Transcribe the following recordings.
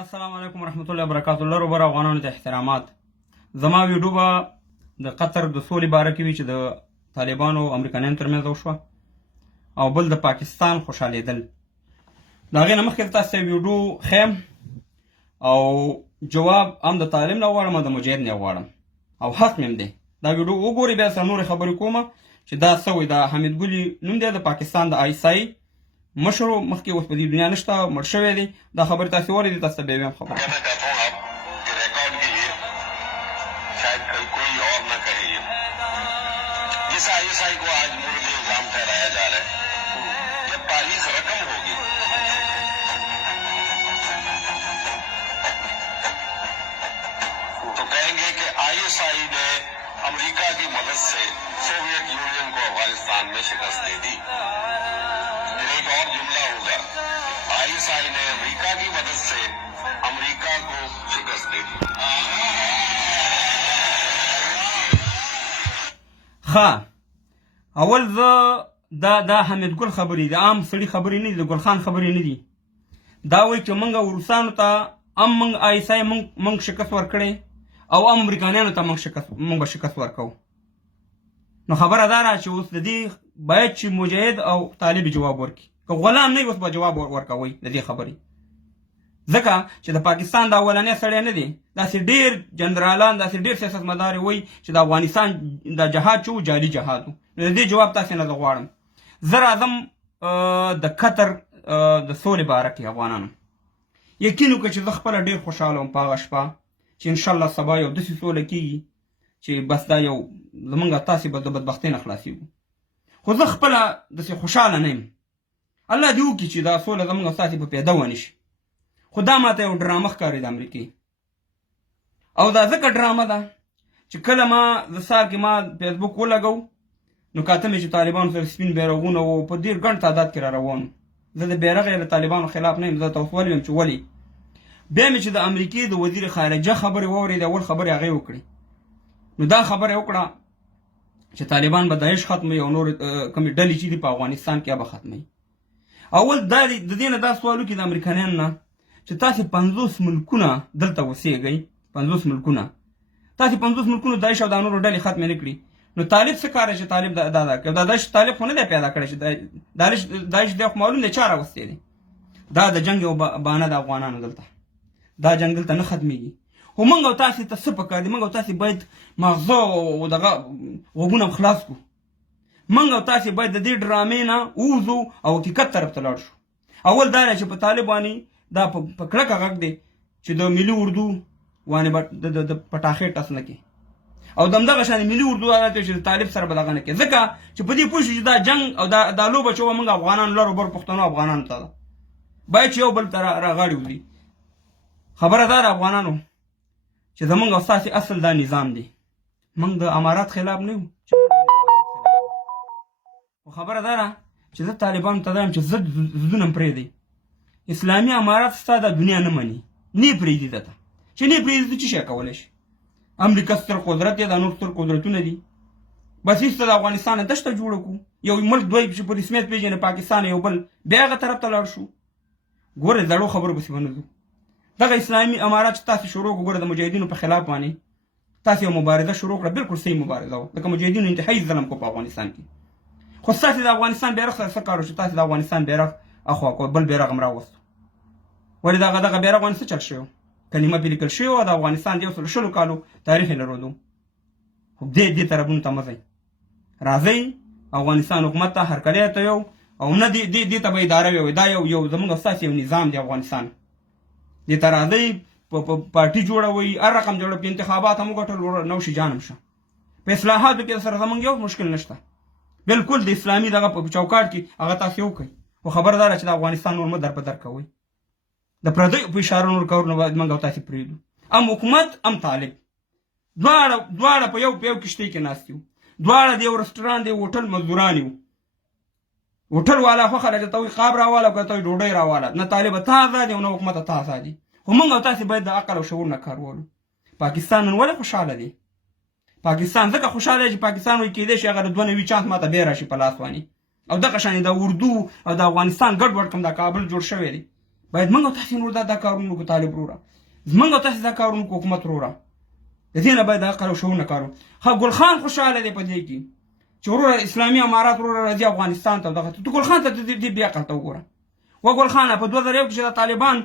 السلام علیکم ورحمت الله وبرکاتو. لرو بر افغانانو ته احترامات. زما ویډیو به د قطر د سولې باره کې وي چې د طالبانو او امریکایانو ترمنځ وشوه، او بل د پاکستان خوشحالېدل. د هغې نه مخکې تاسو ته ویډیو ښیم او جواب هم د طالب نه غواړم او د مجاهد نه غواړم، او حق مې هم دی. دا ویډیو وګورئ، بیا سره نورې خبرې کومه چې دا څه وایي. د حمید ګلي نوم دی، د پاکستان د ISI مشر و، مخکې اوس په دې دنیا نشته، مړ شوی دی. دا خبرې تاسې واورېدې، تاسو ته بیا ویم خبره. ISI को आज मुर्द इल्जाम ठहराया जा रहा है। जब तारीख रकम होगी तो कहेंगे कि ISI ने अमेरिका की मदद से सोवियत यूनियन को अफगानिस्तान में शिकस्त दे दी। फिर एक और जुमला होगा, ISI ने अमेरिका की मदद से अमेरिका को शिकस्त दे दी। اول زه دا حمید ګل خبرې دي، عام سړي خبرې نه دي، د ګل خان خبرې نه دي. دا وایي چې موږ روسانو ته هم موږ ISI موږ شکست ورکړی او امریکایانو ته موږ به شکست ورکوو. نو خبره دا ده چې اوس د دې باید چې مجاهد او طالب جواب ورکړي. که غلام نه وي اوس به جواب ورکوئ د دې خبرې، ځکه چې د پاکستان د اولنی سړی نه دی. داسې ډېر جنرالان، داسې ډېر سیاستمدار وایي چې د افغانستان د جهاد چې و جعلي جهاد و. نو د دې جواب تاسې نه زه غواړم. زه راځم د قطر د سولې باره کې. افغانانو یقین وکړه چې زه خپله ډېر خوشحاله وم په هغه شپه چې انشاءالله سبا یو داسې سوله کېږي چې بس دا یو زمونږ تاسې به د بدبختۍ نه خلاصېږو. خو زه خپله داسې خوشحاله نه یم. الله دې وکړي چې دا سوله زمونږ تاسې په پیدا ونه شي. خو دا ماته یو ډرامه ښکاري د امریکې، او دا ځکه ډرامه ده چې کله ما د سهار کې ما فیسبوک ولګو نو کاته مې چې طالبانو سره سپین بیرغونه وو په ډېر ګڼ تعداد کې را روان. زه د بیرغ یې د طالبانو خلاف نه یم، زه تاسو ولیم چې ولې. بیا مې چې د امریکې د وزیر خارجه خبرې واورېدې، اول خبرې هغې وکړې. نو دا خبره وکړه چې طالبان به داعش ختموي او نور کومې ډلې چې دي په افغانستان کې به ختموي. اول دا د دې نه دا سوال وکړي د امریکایانو نه چې تاسې 50 ملکونه دلته اوسېږئ، 50 ملکونه، تاسې 50 ملکونو داعش او دا نورو ډلې ختمې نه کړي. نو طالب څه کار چې طالب دا کوي؟ دا داعش طالب خو نه دی پیدا کړی چې داعش دی خو معلوم دی چا راوستی دی. دا د جنګ یو بهانه د افغانانو دلته. دا جنګ دلته نه ختمېږي. خو موږ او تاسې ته څه پکار دي؟ موږ او تاسې باید مغزه او دغه غوږونه خلاص کړو. موږ او تاسې باید د دې ډرامې نه ووځو او حقیقت طرف ته لاړ شو. اول دا دی چې په طالب باندې دا په کلکه غږ دی چې د ملي اردو وانې به د پټاخې ټس نه کړي، او د همدغه شان ملي اردو حالت چې د طالب سره به دغه نه کړي، ځکه چې په دې پوه شو چې دا جنګ او دا لوبه چې وه موږ افغانانو لرو بر پښتنو افغانانو ته ده، باید چې یو بل ته راغاړې وځي. خبره دا ده افغانانو چې زمونږ او ستاسې اصل دا نظام دی. موږ د امارات خلاف نه یو، خو خبره دا ده چې زه طالبانو ته دا یم چې زه زدونه م پرېږدئ. اسلامي امارات ستا دا دنیا نه مني، نه یې پرېږدي درته. چې نه یې پرېږدي ته څه شی کولی شي؟ امریکا ستر قدرت دی، دا نور ستر قدرتونه دي. بس هېڅ د افغانستان نه دشته جوړه کړو، یو ملک دوی چې په رسمیت پېژني پاکستان یو بل، بیا هغه طرف ته لاړ شو. ګوره زړو خبرو پسې ونه ځو. دغه اسلامي امارات چې تاسې شروع کړو، ګوره د مجاهدینو په خلاف باندې تاسې یو مبارزه شروع کړه، بالکل صحیح مبارزه وه، لکه مجاهدینو انتهایي ظلم کو په افغانستان کې. خو ستاسې د افغانستان بیرغ سره څه کار و چې تاسې د افغانستان بیرغ اخوا کړو، بل بیرغ هم راوستو. ولې دغه بیرغ باندې څه چل شوی؟ کلمه پرې لیکل شوې وه د افغانستان د 120 کالو تاریخ یې لرلو. خو دې طرفونو ته مه ځئ، راځئ افغانستان حکومت ته هرکلی ته یو، او نه دې ته به اداره وي، دا یو زموږ او ستاسې یو نظام دی افغانستان. دې ته راځئ، پارټي جوړوئ، هر رقم جوړه، په انتخابات هم وګټل، نوشي جان هم شه. په اصلاحاتو کې سره زموږ یو مشکل نشته، بالکل د اسلامي دغه په چوکاټ کې هغه تاسې وکړئ. خو خبره دا ده چې د افغانستان نور مه در په در کوئ. د پردیو په اشاره نور کار نه باید موږ او تاسې پرېږدو. هم حکومت هم طالب دواړه په یو کښتۍ کې ناست یو، دواړه د یو رسټوران د یو هوټل مزدوران یو. هوټل والا خوښه ده چې ته وایي قاب راواله او که ته وایي ډوډۍ راواله. نه طالبه ته ازاد یې او نه حکومته ته ازاد یې. خو موږ او تاسې باید د عقل او شعور نه کار واخلو. پاکستان نن ولې خوشحاله دی؟ پاکستان ځکه خوشحاله دی چې پاکستان وایي کېدای شي هغه د 92 چانس ماته بیا راشي په لاس باندې، او دغه شانې د اردو او د افغانستان ګډوډ کوم د کابل جوړ شوی دی. باید موږ او تاسې نور دا کارونه وکړو طالب وروره موږ او تاسې دا کارونه وکړو حکومت وروره د دې نه باید عقل او شعور نه کار ها ګل خان خوشحاله دی په دې کې چې وروره اسلامي امارات وروره راځي افغانستان ته دغه ته ګل خان ته دې بیا عقل ته وګوره و ګل خان په 2001 کې چې د طالبان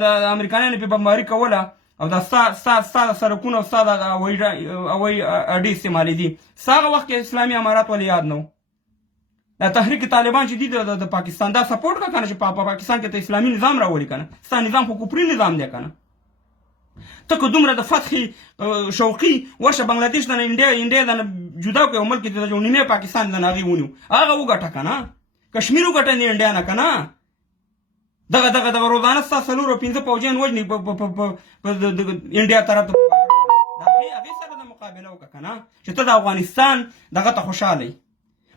د امریکایانو په بمباري کوله او دا ستا سرکونه او ستا د هوایي اډې استعمالې دي ستا هغه وخت کې اسلامي امارات ولې یاد نه و دا تحریک طالبان چې دي د پاکستان دا سپورټ کا کنه چې په پاکستان کې ته اسلامي نظام راولي کنه ستا نظام خو کفري نظام دی کنه ته که دومره د فتح شوقي ورشه بنګلاديش نه انډیا نه جدا کړو ملک ته جو نیمه پاکستان نه هغه ونیو هغه وګټه کنه کشمیر وګټه نه انډیا نه کنه دغه روزانه ستا 4 او 5 فوجیان وجني په انډیا طرف ته هغه سره د مقابله وکړه کنه چې ته د افغانستان دغه ته خوشاله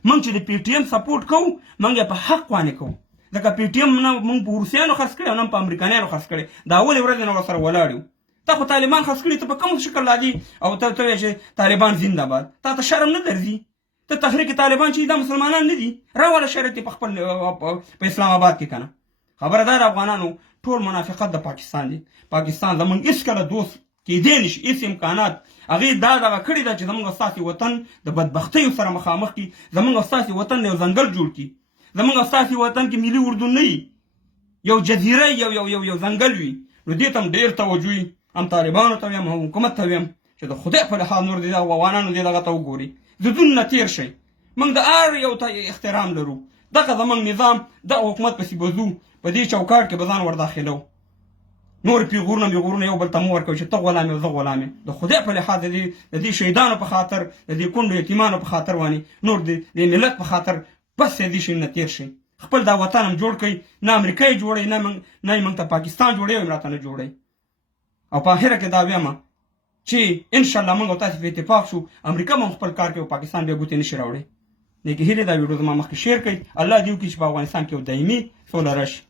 موږ چې د پی ټی ایم سپورټ کوو موږ په حق باندې کوو ځکه پی ټی ایم نه موږ په روسیانو خرڅ کړی او نه په امریکایانو خرڅ کړی دا اولې ورځې نه ورسره ولاړ یو ته خو طالبان خرڅ کړي ته په کوم شکل راځي او ته وایې چې طالبان زنده باد تا ته شرم نه درځي ته تحریک طالبان چې دا مسلمانان نه دي راوله شرط په خپل په اسلام آباد کې کنه خبردار افغانانو ټول منافقت د پاکستان دی پاکستان زمونږ هېڅکله دوست کېدی نشي هېڅ امکانات هغې دغه کړې ده چې زمونږ ستاسې وطن د بدبختیو سره مخامخ کړي زمونږ ستاسې وطن د یو ځنګل جوړ کړي زمونږ ستاسې وطن کې ملي اردو نه وي یو جزیره یو ځنګل وي نو دې ته هم ډېر توجه وي هم طالبانو ته ویم هم حکومت ته ویم چې د خدای په لحاظ نور دې افغانانو دې دغه ته وګوري د دون نه تېر شئ موږ د هر یو ته احترام لرو دغه زموږ نظام دغه حکومت پسې به ځو په دې چوکاټ کې به ځان ورداخلو نور پیغورونه یو بل ته مو ورکوي چې ته غلام یې او زه غلام یم د خدای په لحاظ د دې شهیدانو په خاطر د دې کونډو یتیمانو په خاطر باندې نور د ملت په خاطر بس دې شي نه تېر شي خپل دا وطن هم جوړ کړئ نه امریکا یې جوړوي نه یې موږ ته پاکستان جوړوي او راته نه جوړوي او په اخره کې دا وایم چې انشاءالله موږ او تاسې په اتفاق شو امریکا هم خپل کار کوي او پاکستان بیا ګوتې نشي راوړی نیکې هیلې دا ویډیو زما مخکې شیر کړئ الله دې وکړي چې په افغانستان کې یو دایمي سوله راشي